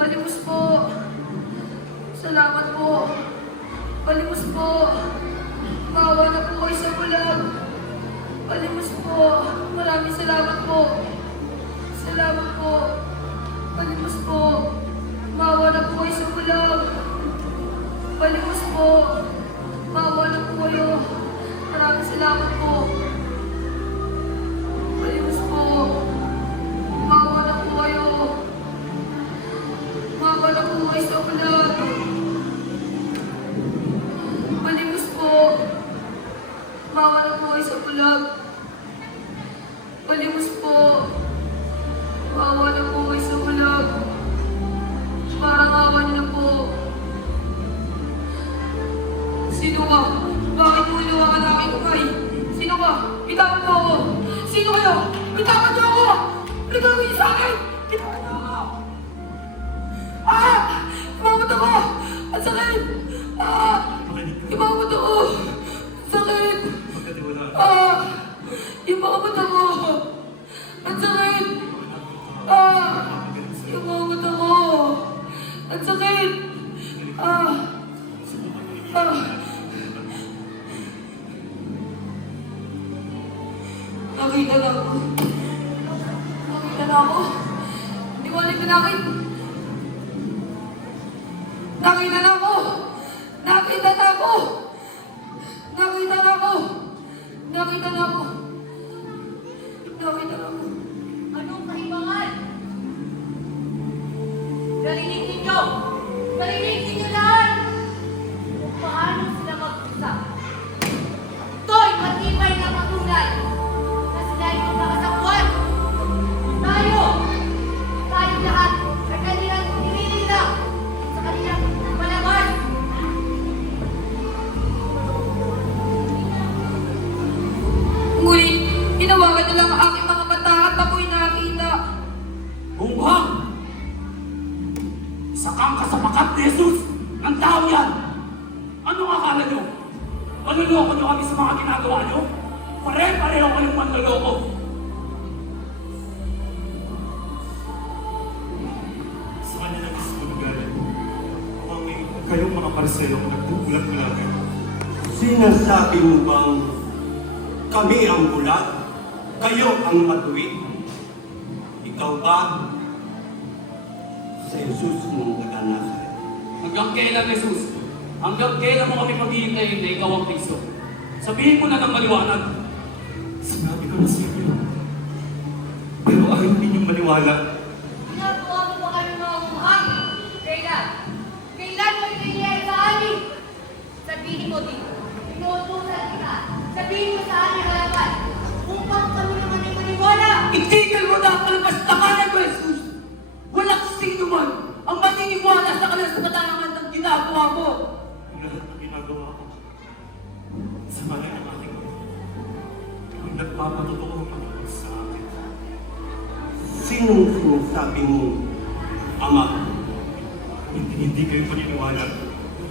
Palimos po. Salamat po. Palimos po. Maawa na po kayo sa bulag. Palimos po. Maraming salamat po. Salamat po. Palimos po. Maawa na po kayo sa bulag. Palimos po. Maawa na po kayo. Maraming salamat po. Palimos po. Maawa na po kayo. Maawa na po kayo sa bulag. Palimos po. Maawa na po kayo sa bulag. Palimos po. Maawa na po kayo sa bulag. Parang awa niyo na po. Sino ka? Bakit mo iniwakan ang aking kamay? Sino ka? Bitawan mo ako! Sino kayo? Bitawan niyo ako! Ano gagawin niyo sa akin? Bitawan niyo ako! Ah! Kumamot ako! Ang sakit! Ah! Kumamot ako! Ang sakit! Ah! Kumamot ako! Ang sakit! Ah! Kumamot ako! Ang sakit! Ah! Ah! Nakita na ako. Nakita na ako. Hindi ko alam pinakit. Nakita na ako. Nakita na ako. Nakita na ako. Nakita na ako. Nakita na ako. Anong kahibangan? Narinig ninyo! Narinig ninyo lahat! Kung paano sila mag-usap. Ito'y matibay na patunay na sila ay magkakasangkuhan. Tayo lahat ay kanilang nililila sa kanilang malabas. Ngunit, hinawakan na lang ang aking mga mata at ako'y nakita. Bunghang! Sakang kasapakat ni Jesus! Ang tao yan! Ano akala nyo? Manloloko nyo kami sa mga ginagawa nyo? Pare-pareho kayong manloloko! Sa kanya na gusto magaling. Kayong mga parselong nagbubulag-bulagan. Sinasabi mo bang kami ang bulag, kayo ang matuwid? Ikaw ba sa Jesus mong taga-Nazaret? Hanggang kailan, Jesus? Hanggang kailan mo kami maghihintayin na ikaw ang Kristo? Sabihin mo na ng maliwanag. Sinabi ko na sa inyo. Pero ayaw ninyong maniwala. Ginagawa mo ba kayo mga umuhang? Kailan? Kailan mo itiniyay sa amin? Sabihin mo din. Inuutusan kita. Sabihin mo sa amin halapan. Upang kami naman ay maniwala. Itigil mo na ang kalapastanganan ko, Jesus! Walang sino man ang maniniwala sa kalasapatalangan ng ginagawa mo! Lahat ng ginagawa ko. Sa malay ng aking ang nagpapatotoo ang Panginoon sa akin. Sinong sinasabi mo, Ama? Hindi kayo paniniwala.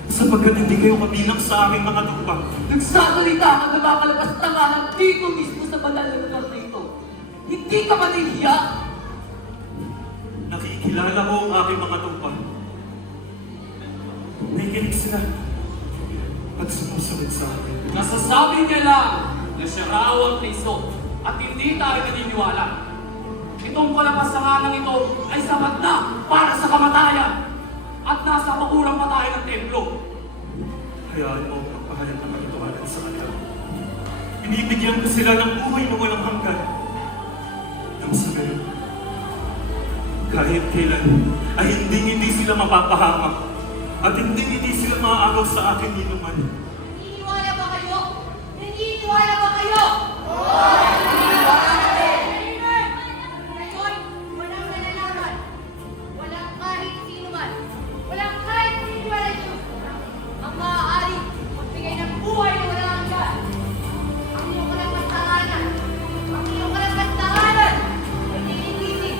Sapagkat hindi kayo kabilang sa aming mga tupa. Nagsasalita ka na kakalapastanganan dito mismo sa banal na lugar na ito. Hindi ka manihiya! Nakikilala ko ang aking mga tupa. Nakikinig sila at sumusunod sa akin. Nasasabi niya lang na siya raw ang Kristo at hindi tayo naniniwala. Itong kalapastanganan ito ay sapat na para sa kamatayan at nasa makurang patay ng templo. Hayaan mo ang pagpahayag ng katotohanan sa kanila. Binibigyan ko sila ng buhay na walang hanggan. Nang sa gayon, kahit kailan ay hindi sila mapapahamak at hindi sila maaagaw sa akin ni naman. Naniniwala ba kayo? Naniniwala ba kayo? Ngayon, walang nalalaman. Walang kahit sino man. Walang kahit siniwala nyo. Ang maaari magbigay ng buhay na walang hanggan. Ang iyong kalapastanganan. Ang iyong kalapastanganan. Ay dilig-dilig.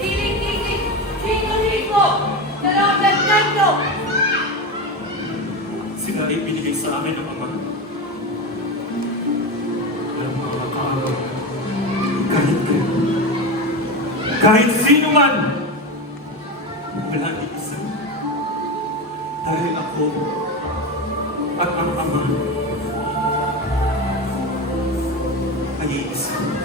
Dilig-dilig. Hiko-hiko. Dalawang ganda. Sila ay binigay sa amin ng Ama. Ang mga kaagaw, kahit sino man, wala ni isa. Dahil ako at ang Ama ay iisa.